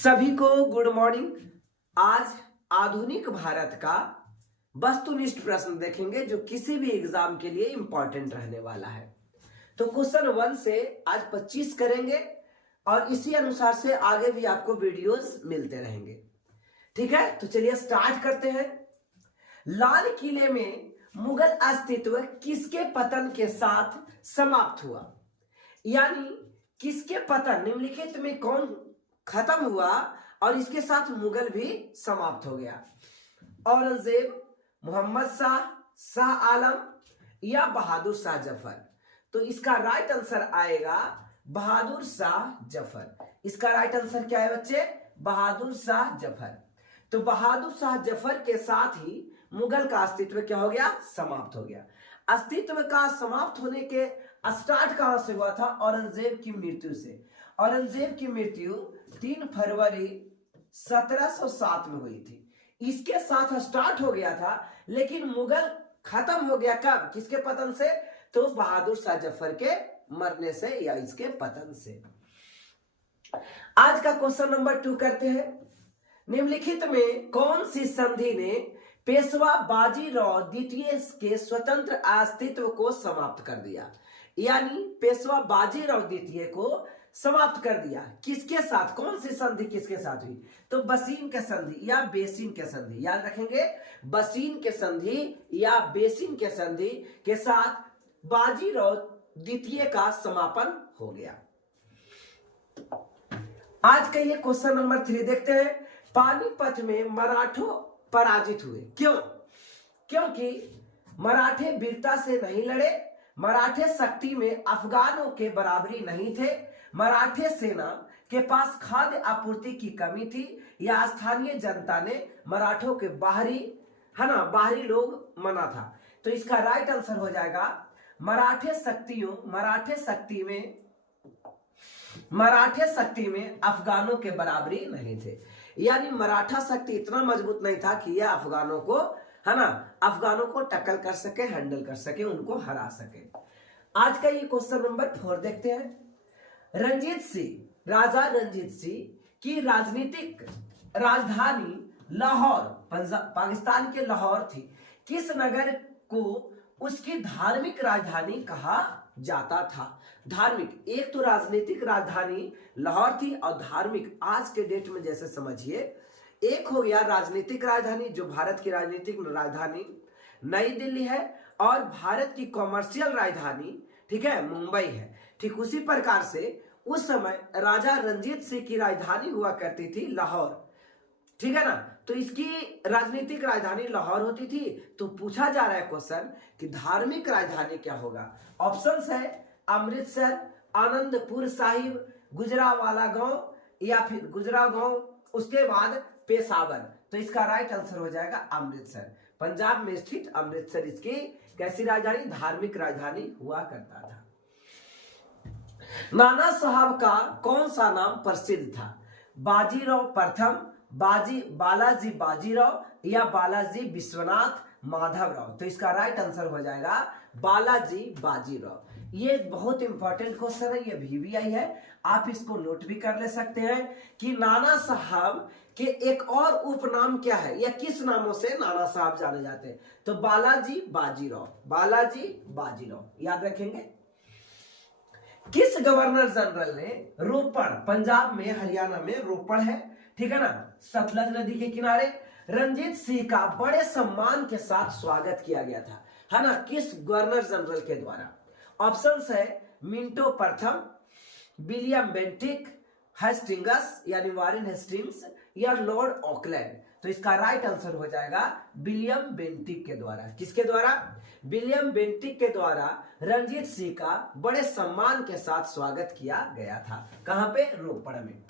सभी को good morning. आज आधुनिक भारत का वस्तुनिष्ठ प्रश्न देखेंगे जो किसी भी एग्जाम के लिए इंपॉर्टेंट रहने वाला है। तो क्वेश्चन 1 से आज 25 करेंगे और इसी अनुसार से आगे भी आपको वीडियोस मिलते रहेंगे। ठीक है, तो चलिए स्टार्ट करते हैं। लाल किले में मुगल अस्तित्व किसके पतन के साथ समाप्त हुआ? यानी किसके पतन, निम्नलिखित में कौन खत्म हुआ और इसके साथ मुगल भी समाप्त हो गया? औरंगजेब, मोहम्मद शाह, शाह आलम या बहादुर शाह जफर? तो इसका राइट आंसर आएगा बहादुर शाह जफर। इसका राइट आंसर क्या है बच्चे? बहादुर शाह जफर। तो बहादुर शाह जफर के साथ ही मुगल का अस्तित्व क्या हो गया? समाप्त हो गया। अस्तित्व का समाप्त होने के स्टार्ट कहां से हुआ था? औरंगजेब की मृत्यु से। औरंगजेब की मृत्यु 3 फरवरी 1707 में हुई थी। इसके साथ स्टार्ट हो गया था, लेकिन मुगल खत्म हो गया कब? किसके पतन से? तो बहादुर शाह जफर के मरने से या इसके पतन से। आज का क्वेश्चन नंबर 2 करते हैं। निम्नलिखित में कौन सी संधि ने पेशवा बाजीराव द्वितीय के स्वतंत्र अस्तित्व को समाप्त कर दिया? यानी पेशवा बाजीराव द्वितीय को समाप्त कर दिया किसके साथ? कौन सी संधि किसके साथ हुई? तो बसीन के संधि या बेसिन के संधि, याद रखेंगे। बसीन के संधि या बेसिन के संधि के साथ बाजीराव द्वितीय का समापन हो गया। आज का ये क्वेश्चन नंबर 3 देखते हैं। पानीपत में मराठों पराजित हुए, क्यों? क्योंकि मराठे वीरता से नहीं लड़े, मराठे शक्ति में अफगानों के बराबरी नहीं थे, मराठे सेना के पास खाद्य आपूर्ति की कमी थी, या स्थानीय जनता ने मराठों के बाहरी लोग मना था। तो इसका राइट आंसर हो जाएगा मराठे शक्ति में अफगानों के बराबरी नहीं थे। यानी मराठा शक्ति इतना मजबूत नहीं था कि यह अफगानों को टक्कर कर सके, हैंडल कर सके, उनको हरा सके। आज का ये क्वेश्चन नंबर 4 देखते हैं। राजा रंजीत सिंह की राजनीतिक राजधानी लाहौर, पाकिस्तान के लाहौर थी। किस नगर को उसकी धार्मिक राजधानी कहा जाता था? धार्मिक, एक तो राजनीतिक राजधानी लाहौर थी और धार्मिक आज के डेट में जैसे समझिए, एक हो गया राजनीतिक राजधानी जो भारत की राजनीतिक राजधानी नई दिल्ली है, और भारत की कॉमर्शियल राजधानी ठीक है मुंबई है। ठीक उसी प्रकार से उस समय राजा रंजीत सिंह की राजधानी हुआ करती थी लाहौर, ठीक है ना। तो इसकी राजनीतिक राजधानी लाहौर होती थी। तो पूछा जा रहा है क्वेश्चन कि धार्मिक राजधानी क्या होगा? ऑप्शंस है अमृतसर, आनंदपुर साहिब, गुजरावाला गांव या फिर गुजरागांव, उसके बाद पेशावर। तो इसका राइट आंसर हो जाएगा अमृतसर। पंजाब में स्थित अमृतसर इसकी कैसी राजधानी? धार्मिक राजधानी हुआ करता था। नाना साहब का कौन सा नाम प्रसिद्ध था? बाजीराव प्रथम, बालाजी बाजीराव या बालाजी विश्वनाथ माधवराव? तो इसका राइट आंसर हो जाएगा बालाजी बाजीराव। ये बहुत इंपॉर्टेंट क्वेश्चन है, ये VVI है, आप इसको नोट भी कर ले सकते हैं कि नाना साहब के एक और उपनाम क्या है या किस नामों से नाना साहब जाने जाते हैं? तो बालाजी बाजीराव, बालाजी बाजीराव याद रखेंगे। किस गवर्नर जनरल ने रोपड़, पंजाब में हरियाणा में रोपड़ है ठीक है ना, सतलज नदी के किनारे, रंजीत सिंह का बड़े सम्मान के साथ स्वागत किया गया था, है ना, किस गवर्नर जनरल के द्वारा? ऑप्शंस है मिंटो प्रथम, विलियम बेंटिक, हेस्टिंगस यानी वारेन हेस्टिंग्स या लॉर्ड ऑकलैंड? तो इसका राइट आंसर हो जाएगा विलियम बेंटिक के द्वारा। किसके द्वारा? विलियम बेंटिक के द्वारा रंजीत सिंह का बड़े सम्मान के साथ स्वागत किया गया था। कहां पे? रोपड़ में।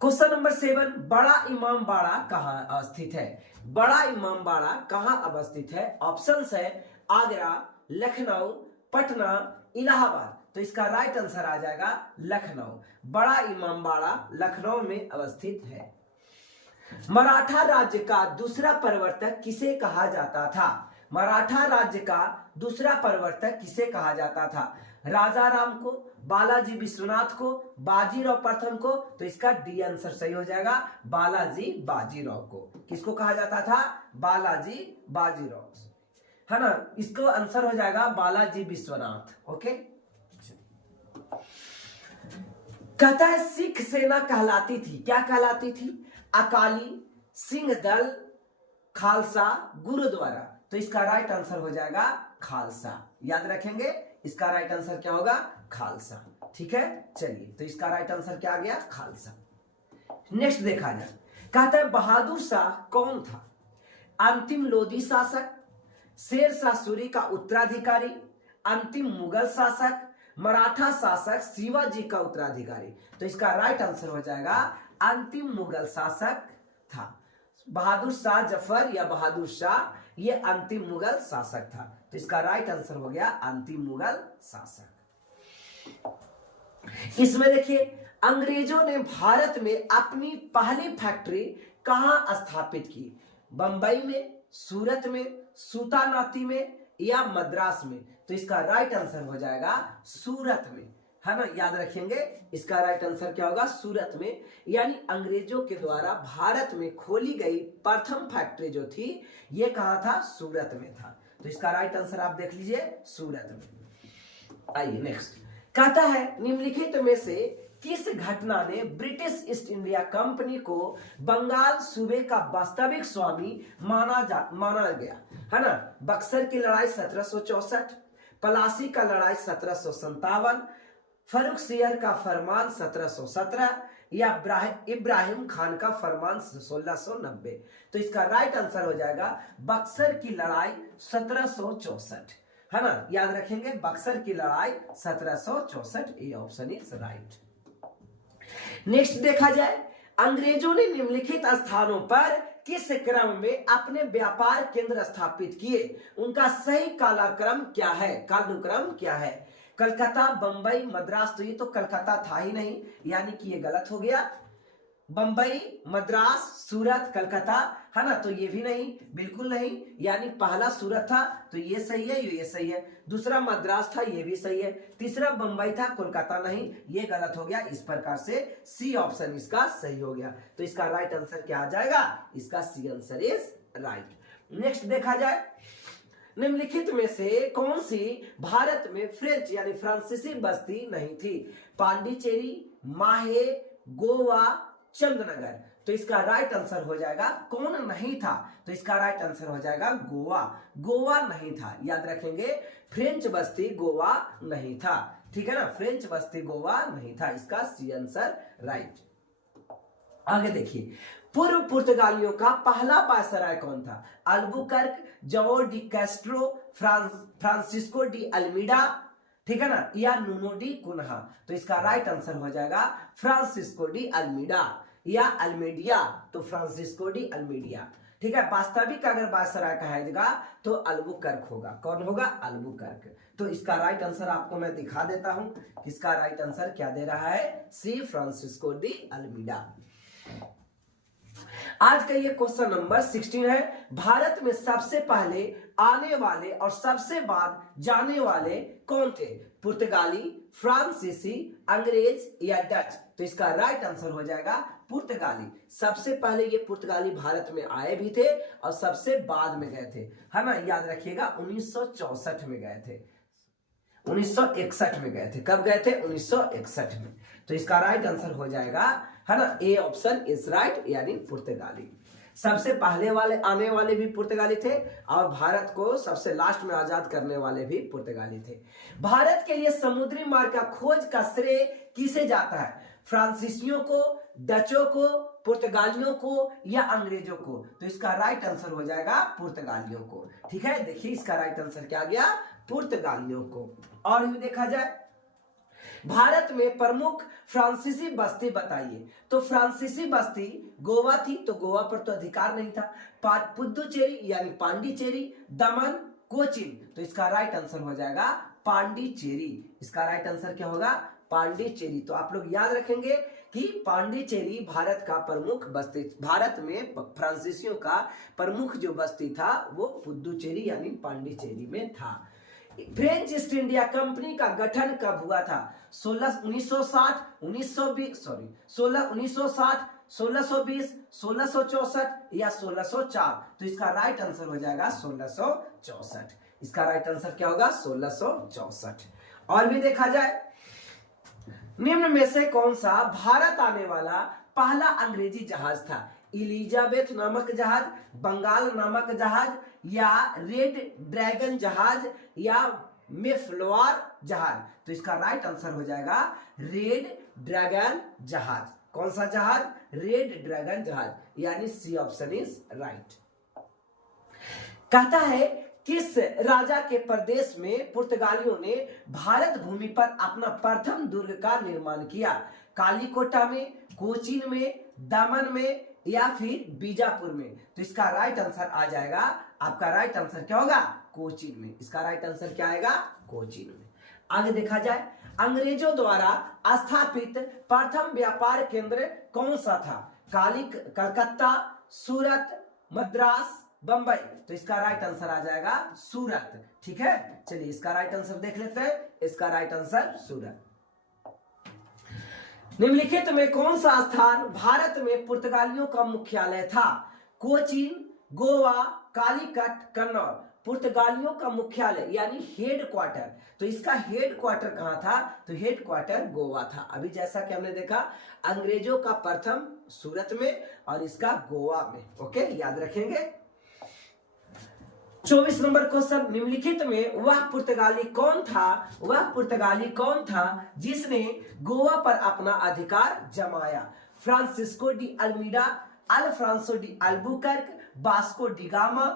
क्वेश्चन नंबर 7, बड़ा इमाम बाड़ा कहां स्थित है? बड़ा इमाम बाड़ा कहां अवस्थित है? ऑप्शंस है आगरा, लखनऊ, पटना, इलाहाबाद। तो इसका राइट आंसर आ जाएगा लखनऊ। बड़ा इमाम बाड़ा लखनऊ में अवस्थित है। मराठा राज्य का दूसरा प्रवर्तक किसे कहा जाता था? मराठा राज्य का दूसरा प्रवर्तक किसे कहा जाता था? राजा राम को, बालाजी विश्वनाथ को, बाजीराव प्रथम को, तो इसका डी आंसर सही हो जाएगा, बालाजी बाजीराव को। किसको कहा जाता था? बालाजी बाजीराव, है ना। इसको आंसर हो जाएगा बालाजी विश्वनाथ। ओके, कहता है सिख सेना कहलाती थी, क्या कहलाती थी? अकाली, सिंह दल, खालसा, गुरुद्वारा। तो इसका राइट आंसर हो जाएगा खालसा। याद रखेंगे, इसका राइट आंसर क्या होगा? खालसा। ठीक है, चलिए, तो इसका राइट आंसर क्या आ गया? खालसा। नेक्स्ट देखा जाए, कहता है बहादुर शाह कौन था? अंतिम लोधी शासक, शेर शाह सूरी का उत्तराधिकारी, अंतिम मुगल शासक, मराठा शासक, शिवाजी का उत्तराधिकारी। तो इसका राइट आंसर हो जाएगा अंतिम मुगल शासक था। बहादुर शाह जफर या बहादुर शाह, ये अंतिम मुगल शासक था। तो इसका राइट आंसर हो गया अंतिम मुगल शासक। इसमें देखिए, अंग्रेजों ने भारत में अपनी पहली फैक्ट्री कहां स्थापित की? बंबई में, सूरत में, सूतानाती में या मद्रास में? तो इसका राइट आंसर हो जाएगा सूरत में, है ना। याद रखेंगे, इसका राइट आंसर क्या होगा? सूरत में। यानी अंग्रेजों के द्वारा भारत में खोली गई प्रथम फैक्ट्री जो थी, ये कहां था? सूरत में था। तो इसका राइट आंसर आप देख लीजिए, सूरत में। आइए नेक्स्ट, कहता है निम्नलिखित में से किस घटना ने ब्रिटिश ईस्ट इंडिया कंपनी को बंगाल सूबे का वास्तविक स्वामी माना गया, है ना। बक्सर की लड़ाई 1764, पलासी का लड़ाई 1757, फर्रुखसियर का फरमान 1717 या इब्राहिम खान का फरमान 1690। तो इसका राइट आंसर हो जाएगा बक्सर की लड़ाई 1764, है ना। याद रखेंगे, बक्सर की लड़ाई 1764, ये ऑप्शन इज राइट। नेक्स्ट देखा जाए, अंग्रेजों ने निम्नलिखित स्थानों पर किस क्रम में अपने व्यापार केंद्र स्थापित किए? उनका सही कालक्रम क्या है? कालक्रम क्या है? कलकत्ता, बंबई, मद्रास। तो ये तो कलकत्ता था ही नहीं, यानी कि ये गलत हो गया। बंबई, मद्रास, सूरत, कलकत्ता, है ना। तो ये भी नहीं, बिल्कुल नहीं। यानी पहला सूरत था, तो ये सही है, ये सही है। दूसरा मद्रास था, ये भी सही है। तीसरा बंबई था, कोलकाता नहीं, ये गलत हो गया। इस प्रकार से सी ऑप्शन इसका सही हो गया। तो इसका राइट आंसर क्या आ जाएगा? इसका C answer is right. Next देखा जाए, निम्नलिखित में से कौन सी भारत में फ्रेंच यानी फ्रांसीसी बस्ती नहीं थी? पांडिचेरी, माहे, गोवा, चंदनगर। तो इसका राइट आंसर हो जाएगा कौन नहीं था? तो इसका राइट आंसर हो जाएगा गोवा। गोवा नहीं था, याद रखेंगे, फ्रेंच बस्ती गोवा नहीं था। ठीक है ना, फ्रेंच बस्ती गोवा नहीं था। इसका सी आंसर राइट। आगे देखिए, पूर्व पुर्तगालियों का पहला वायसराय कौन था? Albuquerque, Joao de Castro, Francisco de Almeida, ठीक है ना, या नूनो डी कुन्हा। तो इसका राइट आंसर हो जाएगा फ्रांसिस्को डी अल्मीडा या अल्मेडिया। तो फ्रांसिस्को डी अल्मीडिया। ठीक है, वास्तविक अगर वायसराय कहेगा तो अल्बुकर्क होगा। कौन होगा? अल्बुकर्क। तो इसका राइट आंसर आपको मैं दिखा देता हूं। इसका राइट आंसर क्या दे रहा है? सी फ्रांसिस्को डी अल्मीडा। आज का ये क्वेश्चन नंबर 16 है। भारत में सबसे पहले आने वाले और सबसे बाद जाने वाले कौन थे? पुर्तगाली, फ्रांसीसी, अंग्रेज या डच? तो इसका राइट आंसर हो जाएगा पुर्तगाली। सबसे पहले ये पुर्तगाली भारत में आए भी थे और सबसे बाद में गए थे, है ना। याद रखिएगा 1964 में गए थे, 1961 में गए थे। कब गए थे? 1961 में। तो इसका राइट आंसर हो जाएगा, है ना, ए ऑप्शन इज राइट, यानी पुर्तगाली। सबसे पहले वाले आने वाले भी पुर्तगाली थे और भारत को सबसे लास्ट में आजाद करने वाले भी पुर्तगाली थे। भारत के लिए समुद्री मार्ग का खोज का श्रेय किसे जाता है? फ्रांसीसियों को, डचों को, पुर्तगालियों को या अंग्रेजों को? तो इसका राइट आंसर हो जाएगा पुर्तगालियों को। ठीक है, देखिए इसका राइट आंसर क्या गया? पुर्तगालियों को। और भी देखा जाए, भारत में प्रमुख फ्रांसीसी बस्ती बताइए। तो फ्रांसीसी बस्ती गोवा थी, तो गोवा पर तो अधिकार नहीं था। पुदुचेरी यानी पांडिचेरी, दमन, कोचीन। तो इसका राइट आंसर हो जाएगा पांडिचेरी। इसका राइट आंसर क्या होगा? पांडिचेरी। तो आप लोग याद रखेंगे कि पांडिचेरी भारत का प्रमुख बस्ती, भारत में फ्रांसीसियों का प्रमुख जो बस्ती था वो पुदुचेरी यानी पांडिचेरी में था। फ्रेंच ईस्ट इंडिया कंपनी का गठन कब हुआ था? 1960, 1960, 1620, 1664 या 1604? तो इसका राइट आंसर हो जाएगा 1664। इसका राइट आंसर क्या होगा? 1664। और भी देखा जाए, निम्न में से कौन सा भारत आने वाला पहला अंग्रेजी जहाज था? इलिजाबेथ नामक जहाज, बंगाल नामक जहाज, या रेड ड्रैगन जहाज, या मेफ्लवार जहाज? तो इसका राइट आंसर हो जाएगा रेड ड्रैगन जहाज। कौन सा जहाज? रेड ड्रैगन जहाज, यानी सी ऑप्शन इज राइट। कहता है किस राजा के प्रदेश में पुर्तगालियों ने भारत भूमि पर अपना प्रथम दुर्ग का निर्माण किया? कालीकोटा में, कोचीन में, दमन में, या फिर बीजापुर में? तो इसका राइट आंसर आ जाएगा, आपका राइट आंसर क्या होगा? कोचीन में। इसका राइट आंसर क्या आएगा? कोचीन में। आगे देखा जाए, अंग्रेजों द्वारा स्थापित प्रथम व्यापार केंद्र कौन सा था? कलकत्ता, सूरत, मद्रास, बंबई? तो इसका राइट आंसर आ जाएगा सूरत। ठीक है, चलिए इसका राइट आंसर देख लेते हैं। इसका राइट आंसर सूरत। निम्नलिखित में कौन सा स्थान भारत में पुर्तगालियों का मुख्यालय था? कोचीन, गोवा, कालीकट, कन्नौज? पुर्तगालियों का मुख्यालय यानी हेड क्वार्टर, तो इसका हेड क्वार्टर कहां था? तो हेड क्वार्टर गोवा था। अभी जैसा कि हमने देखा, अंग्रेजों का प्रथम सूरत में और इसका गोवा में। ओके, याद रखेंगे। 24 नंबर क्वेश्चन, निम्नलिखित में वह पुर्तगाली कौन था जिसने गोवा पर अपना अधिकार जमाया? Francisco de Almeida, Alfonso de Albuquerque, Vasco da Gama,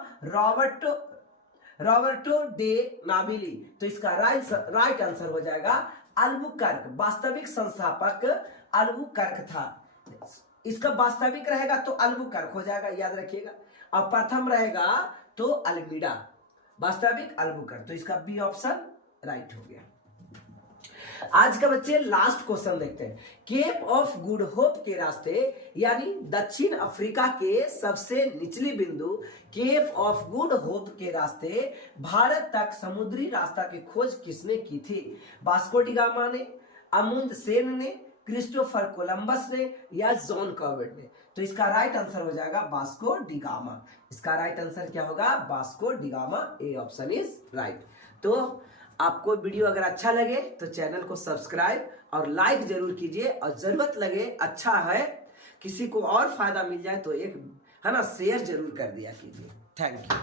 Roberto de Nobili? तो इसका राइट आंसर हो जाएगा अल्बुकर्क। वास्तविक संस्थापक अल्बुकर्क था। इसका वास्तविक रहेगा तो अल्बुकर्क हो जाएगा, याद रखिएगा। और प्रथम रहेगा तो अल्मीडा, वास्तविक अल्बुकर्क। तो इसका बी ऑप्शन राइट हो गया। आज का बच्चे लास्ट क्वेश्चन देखते हैं। केप ऑफ गुड होप के रास्ते यानी दक्षिण अफ्रीका के सबसे निचली बिंदु केप ऑफ गुड होप के रास्ते भारत तक समुद्री रास्ता की खोज किसने की थी? वास्को डी गामा ने, अमुंद सेन ने, क्रिस्टोफर कोलंबस ने, या जॉन कॉर्बेट ने? तो इसका राइट आंसर हो जाएगा वास्को डी गामा। इसका राइट आंसर क्या होगा? Vasco da gamma. A option is right. तो आपको वीडियो अगर अच्छा लगे तो चैनल को सब्सक्राइब और लाइक जरूर कीजिए, और जरूरत लगे, अच्छा है, किसी को और फायदा मिल जाए तो एक है ना शेयर जरूर कर दिया कीजिए। Thank you.